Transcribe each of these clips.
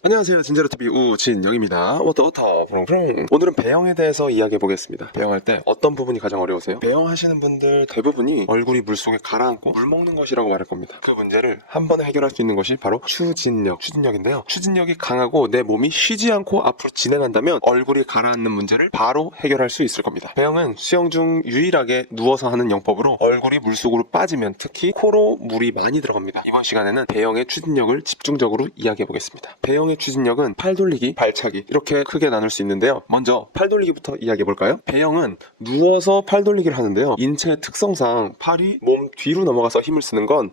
안녕하세요. 진제로TV 우진영입니다. 워터 프롱프롱. 오늘은 배영에 대해서 이야기해 보겠습니다. 배영할 때 어떤 부분이 가장 어려우세요? 배영하시는 분들 대부분이 얼굴이 물속에 가라앉고 물 먹는 것이라고 말할 겁니다. 그 문제를 한 번에 해결할 수 있는 것이 바로 추진력인데요. 추진력이 강하고 내 몸이 쉬지 않고 앞으로 진행한다면 얼굴이 가라앉는 문제를 바로 해결할 수 있을 겁니다. 배영은 수영 중 유일하게 누워서 하는 영법으로 얼굴이 물속으로 빠지면 특히 코로 물이 많이 들어갑니다. 이번 시간에는 배영의 추진력을 집중적으로 이야기해 보겠습니다. 배영의 추진력은 팔 돌리기, 발차기 이렇게 크게 나눌 수 있는데요. 먼저 팔 돌리기부터 이야기해 볼까요? 배영은 누워서 팔 돌리기를 하는데요. 인체의 특성상 팔이 몸 뒤로 넘어가서 힘을 쓰는 건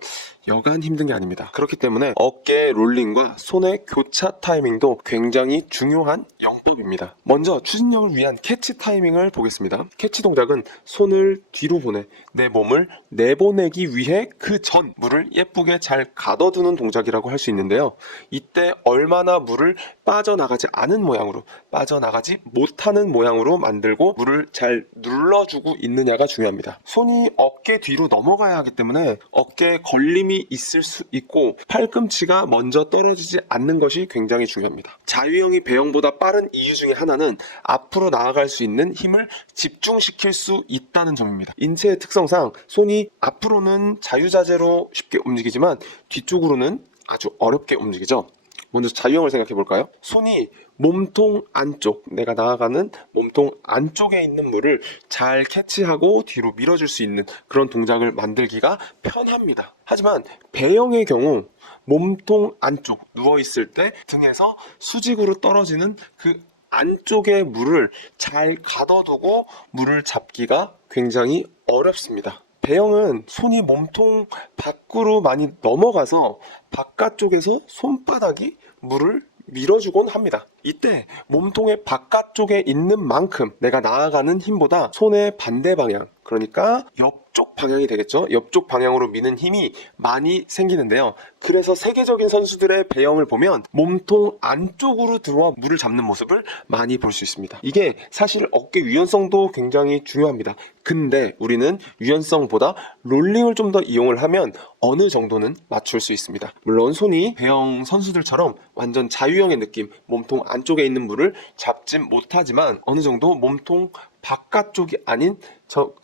여간 힘든 게 아닙니다. 그렇기 때문에 어깨 롤링과 손의 교차 타이밍도 굉장히 중요한 영법입니다. 먼저 추진력을 위한 캐치 타이밍을 보겠습니다. 캐치 동작은 손을 뒤로 보내 내 몸을 내보내기 위해 그 전 물을 예쁘게 잘 가둬두는 동작이라고 할 수 있는데요. 이때 얼마나 물을 빠져나가지 않은 모양으로, 빠져나가지 못하는 모양으로 만들고 물을 잘 눌러주고 있느냐가 중요합니다. 손이 어깨 뒤로 넘어가야 하기 때문에 어깨에 걸림이 있을 수 있고 팔꿈치가 먼저 떨어지지 않는 것이 굉장히 중요합니다. 자유형이 배영보다 빠른 이유 중에 하나는 앞으로 나아갈 수 있는 힘을 집중시킬 수 있다는 점입니다. 인체의 특성상 손이 앞으로는 자유자재로 쉽게 움직이지만 뒤쪽으로는 아주 어렵게 움직이죠. 먼저 자유형을 생각해 볼까요? 손이 몸통 안쪽, 내가 나아가는 몸통 안쪽에 있는 물을 잘 캐치하고 뒤로 밀어줄 수 있는 그런 동작을 만들기가 편합니다. 하지만 배영의 경우 몸통 안쪽, 누워있을 때 등에서 수직으로 떨어지는 그 안쪽에 물을 잘 가둬두고 물을 잡기가 굉장히 어렵습니다. 배영은 손이 몸통 밖으로 많이 넘어가서 바깥쪽에서 손바닥이 물을 밀어주곤 합니다. 이때 몸통의 바깥쪽에 있는 만큼 내가 나아가는 힘보다 손의 반대 방향, 그러니까 옆쪽 방향이 되겠죠. 옆쪽 방향으로 미는 힘이 많이 생기는데요. 그래서 세계적인 선수들의 배영을 보면 몸통 안쪽으로 들어와 물을 잡는 모습을 많이 볼 수 있습니다. 이게 사실 어깨 유연성도 굉장히 중요합니다. 근데 우리는 유연성보다 롤링을 좀 더 이용을 하면 어느 정도는 맞출 수 있습니다. 물론 손이 배영 선수들처럼 완전 자유형의 느낌, 몸통 안쪽에 있는 물을 잡진 못하지만 어느 정도 몸통 바깥쪽이 아닌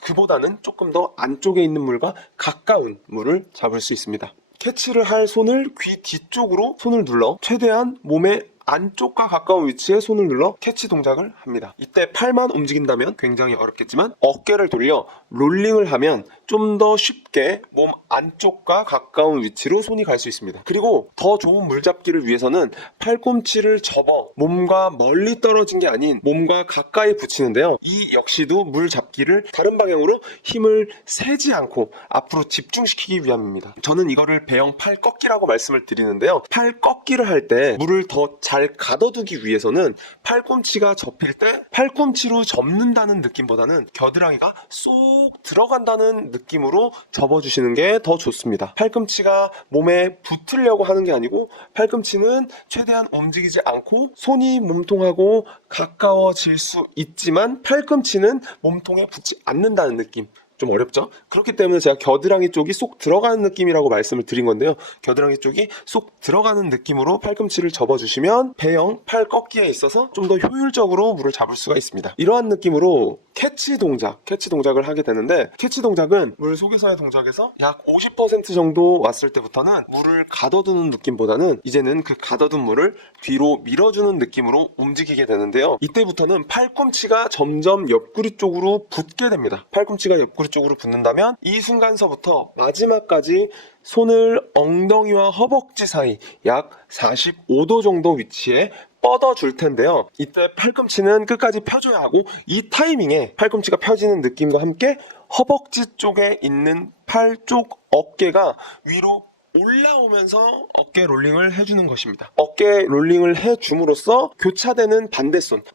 그보다는 조금 더 안쪽에 있는 물과 가까운 물을 잡을 수 있습니다. 캐치를 할 손을 귀 뒤쪽으로 손을 눌러 최대한 몸의 안쪽과 가까운 위치에 손을 눌러 캐치 동작을 합니다. 이때 팔만 움직인다면 굉장히 어렵겠지만 어깨를 돌려 롤링을 하면 좀 더 쉽게 몸 안쪽과 가까운 위치로 손이 갈 수 있습니다. 그리고 더 좋은 물잡기를 위해서는 팔꿈치를 접어 몸과 멀리 떨어진 게 아닌 몸과 가까이 붙이는데요. 이 역시도 물잡기를 다른 방향으로 힘을 세지 않고 앞으로 집중시키기 위함입니다. 저는 이거를 배영 팔 꺾기라고 말씀을 드리는데요. 팔 꺾기를 할 때 물을 더 잘 가둬두기 위해서는 팔꿈치가 접힐 때 팔꿈치로 접는다는 느낌보다는 겨드랑이가 쏙 들어간다는 느낌으로 접어주시는 게 더 좋습니다. 팔꿈치가 몸에 붙으려고 하는 게 아니고 팔꿈치는 최대한 움직이지 않고 손이 몸통하고 가까워질 수 있지만 팔꿈치는 몸통에 붙지 않는다는 느낌. 좀 어렵죠? 그렇기 때문에 제가 겨드랑이 쪽이 쏙 들어가는 느낌이라고 말씀을 드린 건데요. 겨드랑이 쪽이 쏙 들어가는 느낌으로 팔꿈치를 접어주시면 배영 팔 꺾기에 있어서 좀 더 효율적으로 물을 잡을 수가 있습니다. 이러한 느낌으로 캐치 동작을 하게 되는데 캐치 동작은 물 속에서의 동작에서 약 50% 정도 왔을 때부터는 물을 가둬두는 느낌보다는 이제는 그 가둬둔 물을 뒤로 밀어주는 느낌으로 움직이게 되는데요. 이때부터는 팔꿈치가 점점 옆구리 쪽으로 붙게 됩니다. 팔꿈치가 옆구리 쪽으로 붙는다면 이 순간서부터 마지막까지 손을 엉덩이와 허벅지 사이 약 45도 정도 위치에 뻗어줄 텐데요. 이때 팔꿈치는 끝까지 펴줘야 하고 이 타이밍에 팔꿈치가 펴지는 느낌과 함께 허벅지 쪽에 있는 팔 쪽 어깨가 위로 올라오면서 어깨 롤링을 해주는 것입니다. 어깨 롤링을 해줌으로써 교차되는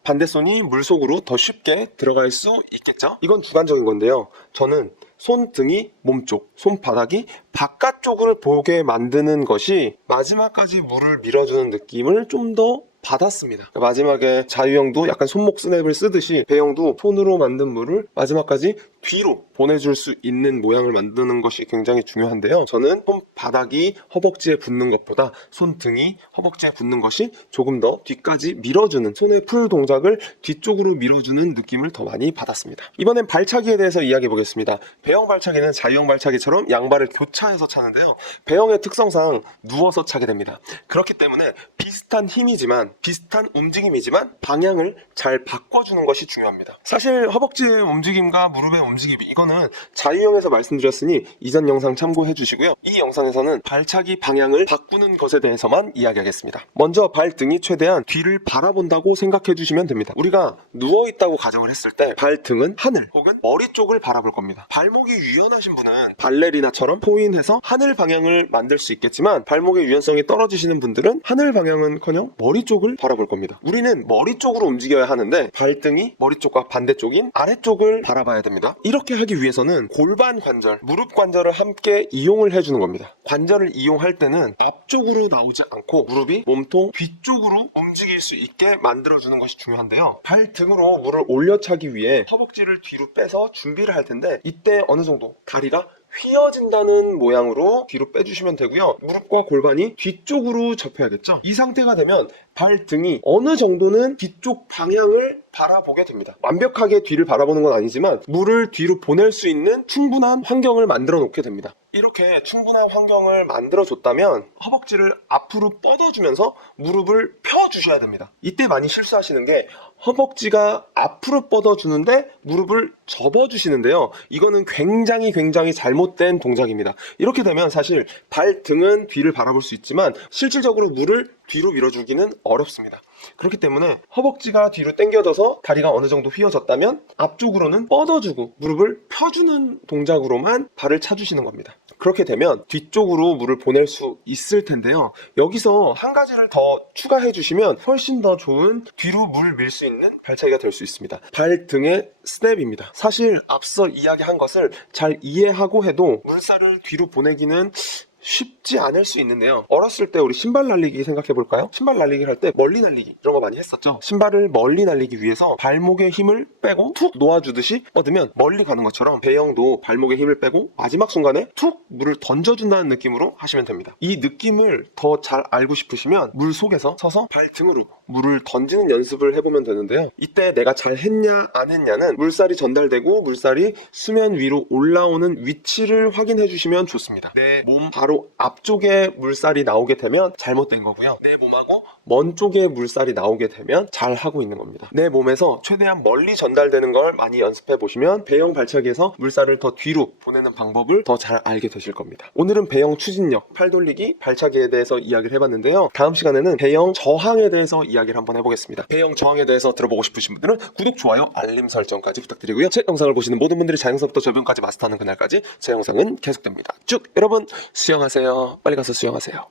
반대손이 물속으로 더 쉽게 들어갈 수 있겠죠. 이건 주관적인 건데요. 저는 손등이 몸쪽, 손바닥이 바깥쪽을 보게 만드는 것이 마지막까지 물을 밀어주는 느낌을 좀 더 받았습니다. 마지막에 자유형도 약간 손목 스냅을 쓰듯이 배영도 손으로 만든 물을 마지막까지 뒤로 보내줄 수 있는 모양을 만드는 것이 굉장히 중요한데요. 저는 손바닥이 허벅지에 붙는 것보다 손등이 허벅지에 붙는 것이 조금 더 뒤까지 밀어주는, 손의 풀 동작을 뒤쪽으로 밀어주는 느낌을 더 많이 받았습니다. 이번엔 발차기에 대해서 이야기해 보겠습니다. 배영 발차기는 자유형 발차기처럼 양발을 교차해서 차는데요. 배영의 특성상 누워서 차게 됩니다. 그렇기 때문에 비슷한 힘이지만, 비슷한 움직임이지만 방향을 잘 바꿔주는 것이 중요합니다. 사실 허벅지의 움직임과 무릎의 움직임, 이거는 자유형에서 말씀드렸으니 이전 영상 참고해 주시고요. 이 영상에서는 발차기 방향을 바꾸는 것에 대해서만 이야기하겠습니다. 먼저 발등이 최대한 뒤를 바라본다고 생각해 주시면 됩니다. 우리가 누워있다고 가정을 했을 때 발등은 하늘 혹은 머리 쪽을 바라볼 겁니다. 발목이 유연하신 분은 발레리나처럼 포인해서 하늘 방향을 만들 수 있겠지만, 발목의 유연성이 떨어지시는 분들은 하늘 방향은커녕 머리 쪽을 바라볼 겁니다. 우리는 머리 쪽으로 움직여야 하는데 발등이 머리 쪽과 반대쪽인 아래쪽을 바라봐야 됩니다. 이렇게 하기 위해서는 골반 관절, 무릎 관절을 함께 이용을 해주는 겁니다. 관절을 이용할 때는 앞쪽으로 나오지 않고 무릎이 몸통 뒤쪽으로 움직일 수 있게 만들어주는 것이 중요한데요. 발등으로 물을 올려차기 위해 허벅지를 뒤로 빼서 준비를 할 텐데, 이때 어느 정도 다리가 휘어진다는 모양으로 뒤로 빼주시면 되고요. 무릎과 골반이 뒤쪽으로 접혀야겠죠. 이 상태가 되면 발등이 어느 정도는 뒤쪽 방향을 바라보게 됩니다. 완벽하게 뒤를 바라보는 건 아니지만 물을 뒤로 보낼 수 있는 충분한 환경을 만들어 놓게 됩니다. 이렇게 충분한 환경을 만들어 줬다면 허벅지를 앞으로 뻗어주면서 무릎을 펴주셔야 됩니다. 이때 많이 실수하시는 게 허벅지가 앞으로 뻗어주는데 무릎을 접어주시는데요. 이거는 굉장히 잘못된 동작입니다. 이렇게 되면 사실 발등은 뒤를 바라볼 수 있지만 실질적으로 물을 뒤로 밀어주기는 어렵습니다. 그렇기 때문에 허벅지가 뒤로 당겨져서 다리가 어느 정도 휘어졌다면 앞쪽으로는 뻗어주고 무릎을 펴주는 동작으로만 발을 차주시는 겁니다. 그렇게 되면 뒤쪽으로 물을 보낼 수 있을 텐데요. 여기서 한 가지를 더 추가해 주시면 훨씬 더 좋은 뒤로 물 밀 수 있는 발차기가 될 수 있습니다. 발등의 스냅입니다. 사실 앞서 이야기한 것을 잘 이해하고 해도 물살을 뒤로 보내기는 쉽지 않을 수 있는데요. 어렸을 때 우리 신발 날리기 생각해 볼까요? 신발 날리기를 할 때 멀리 날리기 이런 거 많이 했었죠. 신발을 멀리 날리기 위해서 발목에 힘을 빼고 툭 놓아주듯이 뻗으면 멀리 가는 것처럼 배영도 발목에 힘을 빼고 마지막 순간에 툭 물을 던져준다는 느낌으로 하시면 됩니다. 이 느낌을 더 잘 알고 싶으시면 물 속에서 서서 발등으로 물을 던지는 연습을 해보면 되는데요. 이때 내가 잘 했냐 안 했냐는 물살이 전달되고 물살이 수면 위로 올라오는 위치를 확인해 주시면 좋습니다. 내 몸 바로 앞쪽에 물살이 나오게 되면 잘못된 거고요. 내 몸하고 먼 쪽에 물살이 나오게 되면 잘 하고 있는 겁니다. 내 몸에서 최대한 멀리 전달되는 걸 많이 연습해 보시면 배영 발차기에서 물살을 더 뒤로 보내는 방법을 더 잘 알게 되실 겁니다. 오늘은 배영 추진력, 팔 돌리기, 발차기에 대해서 이야기를 해봤는데요. 다음 시간에는 배영 저항에 대해서 이야기를 한번 해보겠습니다. 배영 저항에 대해서 들어보고 싶으신 분들은 구독, 좋아요, 알림 설정까지 부탁드리고요. 제 영상을 보시는 모든 분들이 자연스부터 저변까지 마스터하는 그날까지 제 영상은 계속됩니다. 쭉 여러분 수영하세요. 빨리 가서 수영하세요.